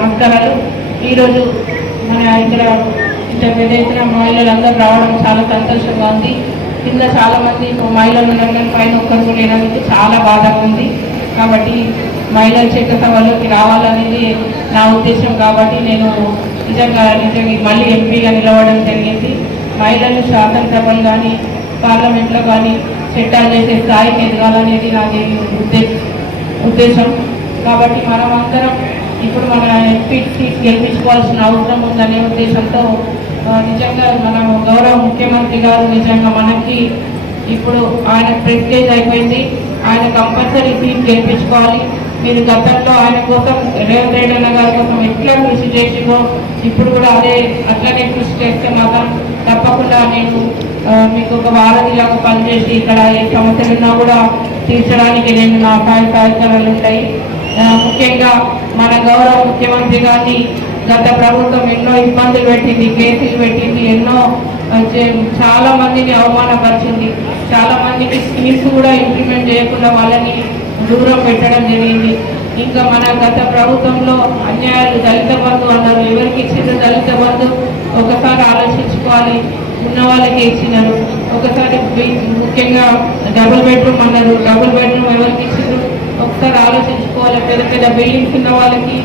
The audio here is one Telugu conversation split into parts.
నమస్కారాలు. ఈరోజు మన ఇక్కడ ఇక్కడ ఏదైతే మహిళలు అందరూ రావడం చాలా సంతోషంగా ఉంది. కింద చాలా మంది మహిళలు పైన ఒక్కరు లేనందుకు చాలా బాధగా ఉంది. కాబట్టి మహిళల చట్ట సభలోకి రావాలనేది నా ఉద్దేశం కాబట్టి నేను నిజంగా నిజంగా మళ్ళీ ఎంపీగా నిలవడం జరిగింది. మహిళలు స్వాతంత్రం కానీ పార్లమెంట్లో కానీ చట్టాలు చేసే స్థాయికి ఎదగాలనేది నా ఉద్దేశం. కాబట్టి మనం అందరం ఇప్పుడు మన ఎంపీ గెలిపించుకోవాల్సిన అవసరం ఉందనే ఉద్దేశంతో నిజంగా మన గౌరవ ముఖ్యమంత్రి గారు నిజంగా మనకి ఇప్పుడు ఆయన ప్రెస్టేజ్ అయిపోయింది. ఆయన కంపల్సరీ సీట్ గెలిపించుకోవాలి. మీరు గతంలో ఆయన కోసం రేవంత్ రెడ్డి అన్న గారి కోసం ఎట్లా కృషి చేసిందో ఇప్పుడు కూడా అదే అట్లనే కృషి చేస్తే మాత్రం తప్పకుండా నేను మీకు ఒక వారధిలాగా పనిచేసి ఇక్కడ ఏ సమస్యలున్నా కూడా తీర్చడానికి నేను నా పాయ కార్యక్రమాలు ఉంటాయి. ముఖ్యంగా మన గౌరవ ముఖ్యమంత్రి గారిని గత ప్రభుత్వం ఎన్నో ఇబ్బందులు పెట్టింది కేసులు పెట్టింది ఎన్నో చాలా మందిని అవమానపరిచింది. చాలా మందికి స్కీమ్స్ కూడా ఇంప్లిమెంట్ చేయకుండా వాళ్ళని దూరం పెట్టడం జరిగింది. ఇంకా మన గత ప్రభుత్వంలో అన్యాయాలు దళిత బంధు అన్నారు. ఎవరికి ఇచ్చిన దళిత బంధు? ఒకసారి ఆలోచించుకోవాలి. ఉన్న వాళ్ళకి ఇచ్చినారు. ఒకసారి ముఖ్యంగా డబుల్ బెడ్రూమ్ అన్నారు. డబుల్ బెడ్రూమ్ ఎవరికి ఇచ్చిండ్రు? ఒకసారి ఆలోచించుకోవాలి పెద్ద పెద్ద బిల్డింగ్స్ ఉన్న వాళ్ళకి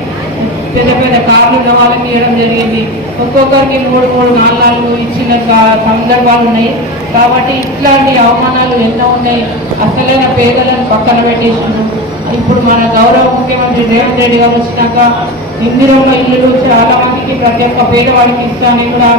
పెద్ద పెద్ద కార్లు ఉన్న వాళ్ళకి ఇవ్వడం జరిగింది. ఒక్కొక్కరికి మూడు మూడు నాలుగు నాలుగు ఇచ్చిన సందర్భాలు ఉన్నాయి. కాబట్టి ఇట్లాంటి అవమానాలు ఎన్నో ఉన్నాయి. అసలైన పేదలను పక్కన పెట్టేస్తున్నాం ఇప్పుడు మన గౌరవ ముఖ్యమంత్రి రేవంత్ రెడ్డి గారు వచ్చినాక ఇందిరమ్మ ఇల్లులు చాలా మందికి ప్రతి ఒక్క పేదవాడికి ఇస్తానని కూడా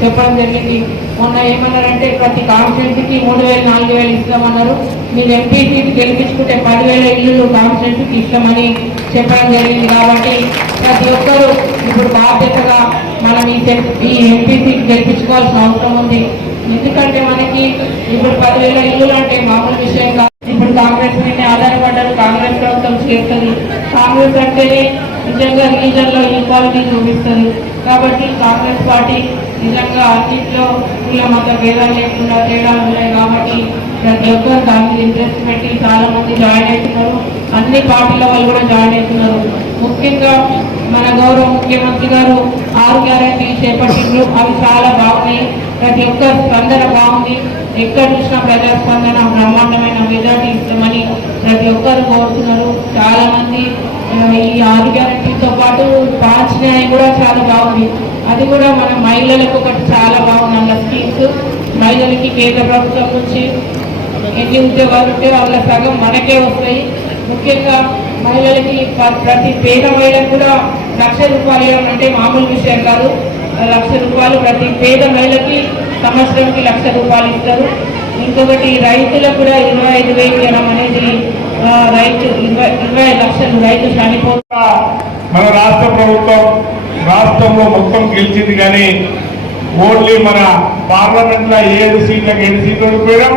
చెప్పడం జరిగింది. మొన్న ఏమన్నారంటే ప్రతి కాన్స్టిట్యూన్సీకి మూడు వేలు నాలుగు వేలు ఇస్తామన్నారు. మీరు ఎంపీ సీట్ గెలిపించుకుంటే పదివేల ఇల్లులు కాన్స్టిట్యూన్సీకి ఇస్తామని చెప్పడం జరిగింది. కాబట్టి ప్రతి ఒక్కరూ ఇప్పుడు బాధ్యతగా మనం ఈ ఈ ఎంపీ సీట్ గెలిపించుకోవాల్సిన అవసరం ఉంది. ఎందుకంటే మనకి ఇప్పుడు పదివేల ఇల్లులు అంటే మామూలు విషయం కాదు. ఇప్పుడు కాంగ్రెస్ మీద ఆధారపడ్డారు. కాంగ్రెస్ ప్రభుత్వం చేస్తుంది. కాంగ్రెస్ అంటేనే నిజంగా రీజన్లో ఈక్వాలిటీ చూపిస్తుంది. కాబట్టి కాంగ్రెస్ పార్టీ నిజంగా అన్నింటిలో కుల మత భేదాలు లేకుండా తేడాలు ఉన్నాయి కాబట్టి ప్రతి ఒక్కరు దాని మీద ఇంట్రెస్ట్ పెట్టి చాలా మంది జాయిన్ అవుతున్నారు. అన్ని పార్టీల వాళ్ళు కూడా జాయిన్ అవుతున్నారు. ముఖ్యంగా మన గౌరవ ముఖ్యమంత్రి గారు ఆరు గ్యారెంటీ చేపట్టిండ్రు. అవి చాలా బాగున్నాయి. ప్రతి ఒక్క స్పందన బాగుంది. ఎక్కడ చూసినా ప్రజాస్పందన బ్రహ్మాండమైన మెజార్టీ ఇస్తామని ప్రతి ఒక్కరు కోరుతున్నారు. చాలా మంది ఈ ఆరు గ్యారెంటీతో పాటు పాంచ్ న్యాయం కూడా చాలా బాగుంది. అది కూడా మన మహిళలకు ఒకటి చాలా బాగున్న స్కీమ్స్. మహిళలకి కేంద్ర ప్రభుత్వం నుంచి ఎన్ని ఉద్యోగాలు ఉంటే వాళ్ళ సగం మనకే వస్తాయి. ముఖ్యంగా మహిళలకి ప్రతి పేద మహిళకు కూడా లక్ష రూపాయలు ఇవ్వడం అంటే మామూలు విషయం కాదు. లక్ష రూపాయలు ప్రతి పేద మహిళకి సంవత్సరంకి లక్ష రూపాయలు ఇస్తారు. ఇంకొకటి రైతులకు కూడా ఇరవై ఐదు వేలు ఇవ్వడం అనేది రైతు ఇరవై ఇరవై లక్షలు రైతు చనిపోతా మన రాష్ట్ర ప్రభుత్వం రాష్ట్రంలో మొత్తం గెలిచింది కానీ ఓన్లీ మన పార్లమెంట్లో ఏడు సీట్లకు ఏడు సీట్లు ఓడిపోయినాం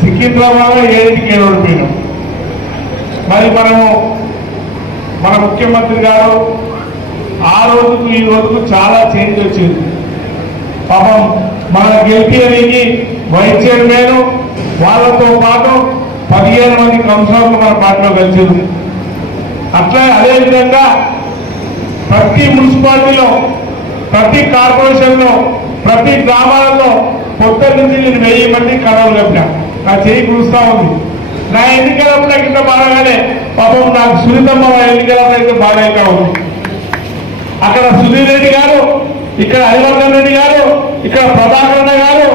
సికింద్రాబాద్లో ఏడుకి ఏడు ఓడిపోయినాం మరి మనము మన ముఖ్యమంత్రి గారు ఆ రోజుకు ఈ రోజుకు చాలా చేంజ్ వచ్చింది. పాపం మన గెలిపేరికి వైస్ చైర్మన్ వాళ్ళతో పాటు పదిహేను మంది కౌన్సిలర్లు మన పార్టీలో కలిసింది అట్లా అదేవిధంగా ప్రతి మున్సిపాలిటీలో ప్రతి కార్పొరేషన్లో ప్రతి గ్రామాలలో కొత్త నుంచి నేను వెయ్యి మంది కడవలు చెప్పినా నా చేయి కురుస్తా ఉంది. నా ఎన్నికలప్పుడు ఇంత బాగానే పాపం నాకు సునీతమ్మ ఎన్నికలప్పుడు అయితే బాగా ఉంది. అక్కడ సుధీర్ రెడ్డి గారు ఇక్కడ హరివర్ధన్ రెడ్డి గారు ఇక్కడ ప్రభాకర్ గారు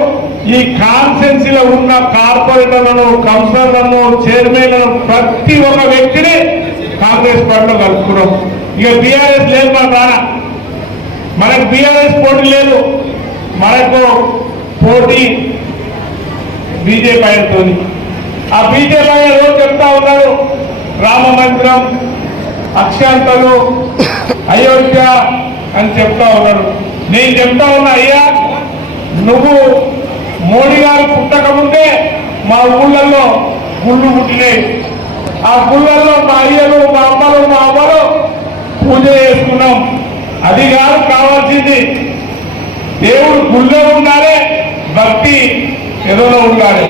ఈ కాన్సెన్సీలో ఉన్న కార్పొరేటర్లను కౌన్సిలర్లను చైర్మన్లను ప్రతి ఒక్క వ్యక్తిని కాంగ్రెస్ పార్టీలో కలుపుకున్నాం. ఇక బీఆర్ఎస్ లేదు మన రాన మనకు బీఆర్ఎస్ పోటీ లేదు. మనకు పోటీ బీజేపీ ఆయనతో ఆ బీజేపీ ఆయన రోజు చెప్తా ఉన్నారు రామ మందిరం అక్షాంతలు అయోధ్య అని చెప్తా ఉన్నారు. నేను చెప్తా ఉన్నా అయ్యా నువ్వు మోడీ గారు పుట్టకముందే మా ఊళ్ళల్లో గుళ్ళు పుట్టినాయి. ఆ గుళ్ళల్లో మా అయ్యలు మా అమ్మలు మా అమ్మలు పూజ చేసుకున్నాం. అది కాదు కావాల్సింది. దేవుడు గుళ్ళో ఉండాలి భక్తి ఎదురులో ఉండాలి.